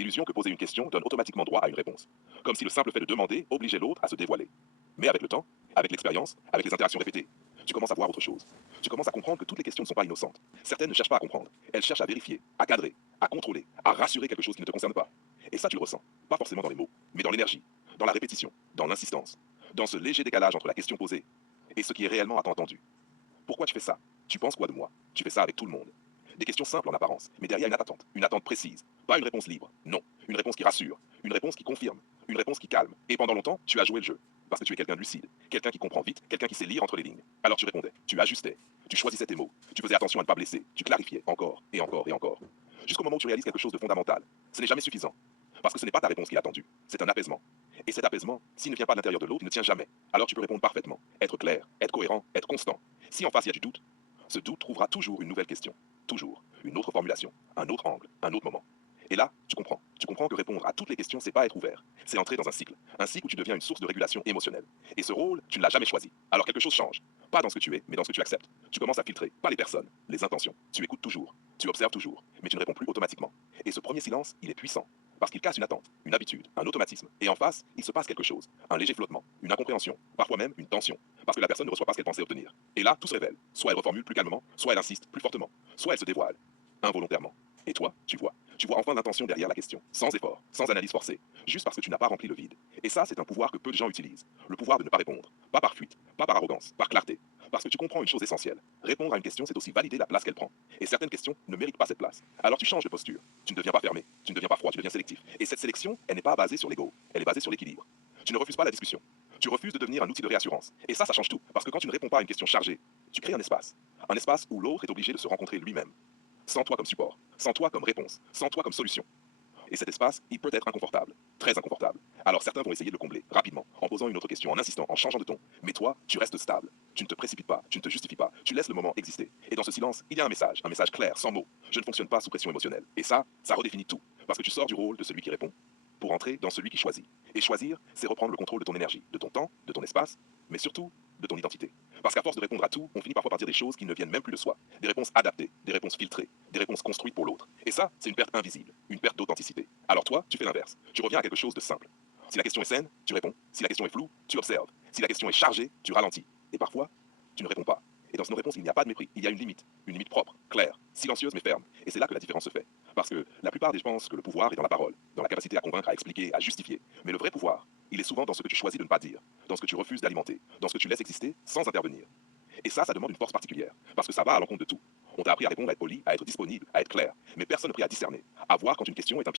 l'illusion que poser une question donne automatiquement droit à une réponse. Comme si le simple fait de demander obligeait l'autre à se dévoiler. Mais avec le temps, avec l'expérience, avec les interactions répétées, tu commences à voir autre chose. Tu commences à comprendre que toutes les questions ne sont pas innocentes. Certaines ne cherchent pas à comprendre. Elles cherchent à vérifier, à cadrer, à contrôler, à rassurer quelque chose qui ne te concerne pas. Et ça, tu le ressens. Pas forcément dans les mots, mais dans l'énergie, dans la répétition, dans l'insistance, dans ce léger décalage entre la question posée et ce qui est réellement à t'entendu. Pourquoi tu fais ça? Tu penses quoi de moi? Tu fais ça avec tout le monde. Des questions simples en apparence, mais derrière une attente précise. Pas une réponse libre, non. Une réponse qui rassure, une réponse qui confirme, une réponse qui calme. Et pendant longtemps, tu as joué le jeu. Parce que tu es quelqu'un de lucide, quelqu'un qui comprend vite, quelqu'un qui sait lire entre les lignes. Alors tu répondais, tu ajustais, tu choisissais tes mots, tu faisais attention à ne pas blesser, tu clarifiais encore et encore et encore. Jusqu'au moment où tu réalises quelque chose de fondamental. Ce n'est jamais suffisant. Parce que ce n'est pas ta réponse qui est attendue, c'est un apaisement. Et cet apaisement, s'il ne vient pas de l'intérieur de l'autre, il ne tient jamais. Alors tu peux répondre parfaitement, être clair, être cohérent, être constant. Si en face il y a du doute, ce doute trouvera toujours une nouvelle question. Toujours. Une autre formulation, un autre angle, un autre moment. Et là, tu comprends. Tu comprends que répondre à toutes les questions, c'est pas être ouvert. C'est entrer dans un cycle. Un cycle où tu deviens une source de régulation émotionnelle. Et ce rôle, tu ne l'as jamais choisi. Alors quelque chose change. Pas dans ce que tu es, mais dans ce que tu acceptes. Tu commences à filtrer, pas les personnes, les intentions. Tu écoutes toujours. Tu observes toujours. Mais tu ne réponds plus automatiquement. Et ce premier silence, il est puissant. Parce qu'il casse une attente, une habitude, un automatisme. Et en face, il se passe quelque chose. Un léger flottement, une incompréhension, parfois même une tension. Parce que la personne ne reçoit pas ce qu'elle pensait obtenir. Et là, tout se révèle. Soit elle reformule plus calmement, soit elle insiste plus fortement. Soit elle se dévoile, involontairement. Et toi, tu vois. Tu vois enfin l'intention derrière la question, sans effort, sans analyse forcée, juste parce que tu n'as pas rempli le vide. Et ça, c'est un pouvoir que peu de gens utilisent. Le pouvoir de ne pas répondre. Pas par fuite, pas par arrogance, par clarté. Parce que tu comprends une chose essentielle. Répondre à une question, c'est aussi valider la place qu'elle prend. Et certaines questions ne méritent pas cette place. Alors tu changes de posture. Tu ne deviens pas fermé, tu ne deviens pas froid, tu deviens sélectif. Et cette sélection, elle n'est pas basée sur l'ego, elle est basée sur l'équilibre. Tu ne refuses pas la discussion. Tu refuses de devenir un outil de réassurance. Et ça change tout. Parce que quand tu ne réponds pas à une question chargée, tu crées un espace. Un espace où l'autre est obligé de se rencontrer lui-même. Sans toi comme support, sans toi comme réponse, sans toi comme solution. Et cet espace, il peut être inconfortable, très inconfortable. Alors certains vont essayer de le combler rapidement, en posant une autre question, en insistant, en changeant de ton. Mais toi, tu restes stable. Tu ne te précipites pas, tu ne te justifies pas, tu laisses le moment exister. Et dans ce silence, il y a un message clair, sans mots. Je ne fonctionne pas sous pression émotionnelle. Et ça redéfinit tout. Parce que tu sors du rôle de celui qui répond pour entrer dans celui qui choisit. Et choisir, c'est reprendre le contrôle de ton énergie, de ton temps, de ton espace, mais surtout de ton identité. Parce qu'à force de répondre à tout, on finit parfois par dire des choses qui ne viennent même plus de soi. Des réponses adaptées, des réponses filtrées, des réponses construites pour l'autre. Et ça, c'est une perte invisible, une perte d'authenticité. Alors toi, tu fais l'inverse. Tu reviens à quelque chose de simple. Si la question est saine, tu réponds. Si la question est floue, tu observes. Si la question est chargée, tu ralentis. Et parfois, tu ne réponds pas. Et dans nos réponses, il n'y a pas de mépris. Il y a une limite propre, claire, silencieuse mais ferme. Et c'est là que la différence se fait. Parce que la plupart des gens pensent que le pouvoir est dans la parole, dans la capacité à convaincre, à expliquer, à justifier. Mais le vrai pouvoir, il est souvent dans ce que tu choisis de ne pas dire, dans ce que tu refuses d'alimenter, dans ce que tu laisses exister sans intervenir. Et ça demande une force particulière, parce que ça va à l'encontre de tout. On t'a appris à répondre, à être poli, à être disponible, à être clair. Mais personne ne prie à discerner, à voir quand une question est un